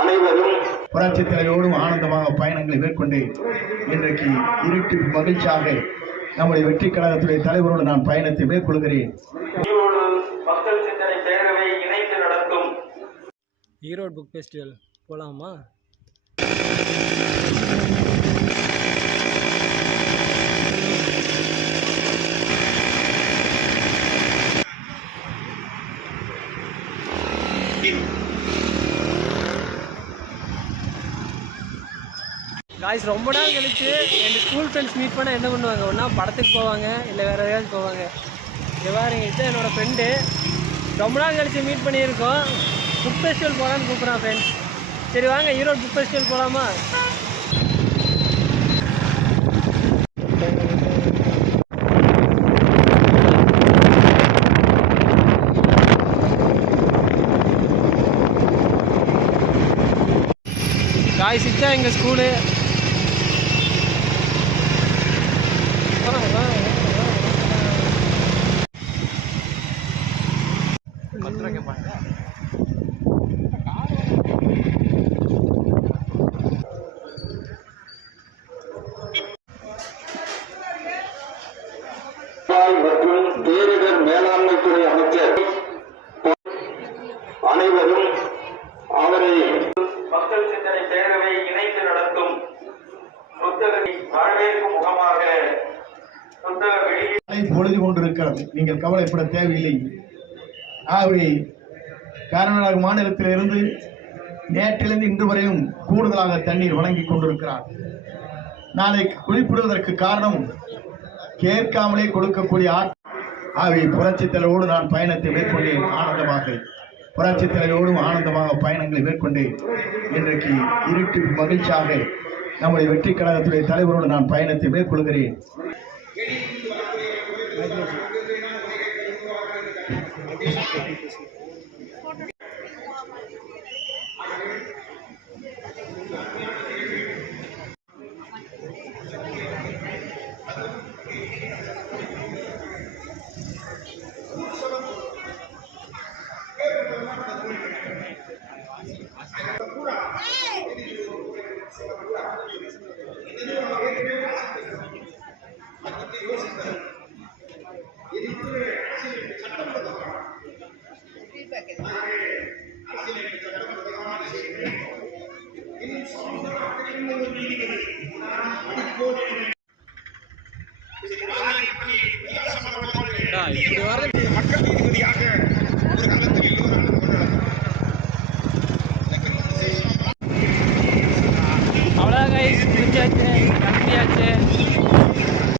அனைவரும் புரட்சி தலைவரோடும் ஆனந்தமாக பயணங்களை மேற்கொண்டு இன்றைக்கு இருட்டு மகிழ்ச்சியாக நம்முடைய வெற்றி கழகத்துடைய தலைவரோடு நான் பயணத்தை மேற்கொள்கிறேன். மக்கள் சிந்தனை பேரவை இணைந்து நடத்தும் ஈரோடு புக் ஃபெஸ்டிவல் போலாமா? காய்ஸ், ரொம்ப நாள் கழிச்சு என் ஸ்கூல் ஃப்ரெண்ட்ஸ் மீட் பண்ணால் என்ன பண்ணுவாங்க? ஒன்றா படத்துக்கு போவாங்க, இல்லை வேறு எதாவது போவாங்க. இங்கே பாருங்க, இதுதான் என்னோடய ஃப்ரெண்டு. ரொம்ப நாள் கழிச்சு மீட் பண்ணியிருக்கோம். புக் ஃபெஸ்டிவல் போகலான்னு கூப்பிட்றான் ஃப்ரெண்ட்ஸ். சரி வாங்க, ஈரோடு புக் ஃபெஸ்டிவல் போகலாமா? காய்ஸ், இதுதான் எங்கள் ஸ்கூலு. மற்றும் பேரிடர் மேலாண்மை துறை அமைச்சர் அனைவரும் அவரை மக்கள் சிந்தனை பேரவை இணைந்து நடத்தும் புத்தகத்தை வரவேற்கும் முகமாக புத்தக வெளியீட்டை பொழுது கொண்டிருக்கிறது. நீங்கள் கவலைப்பட தேவையில்லை. ஆகவே கர்நாடக மாநிலத்திலிருந்து நேற்றிலிருந்து இன்று வரையும் கூடுதலாக தண்ணீர் வழங்கிக் கொண்டிருக்கிறார். நாளை குளிப்பிடுவதற்கு காரணம் கேட்காமலே கொடுக்கக்கூடிய ஆகவே புரட்சி தலைவரோடு நான் பயணத்தை மேற்கொண்டேன். ஆனந்தமாக புரட்சி தலைவரோடும் ஆனந்தமாக பயணங்களை மேற்கொண்டு இன்றைக்கு இருட்டு மகிழ்ச்சியாக நம்முடைய வெற்றி கழகத்துடைய தலைவரோடு நான் பயணத்தை மேற்கொள்கிறேன். அவ்வளோதான் கைஸ், முடிஞ்சாச்சு.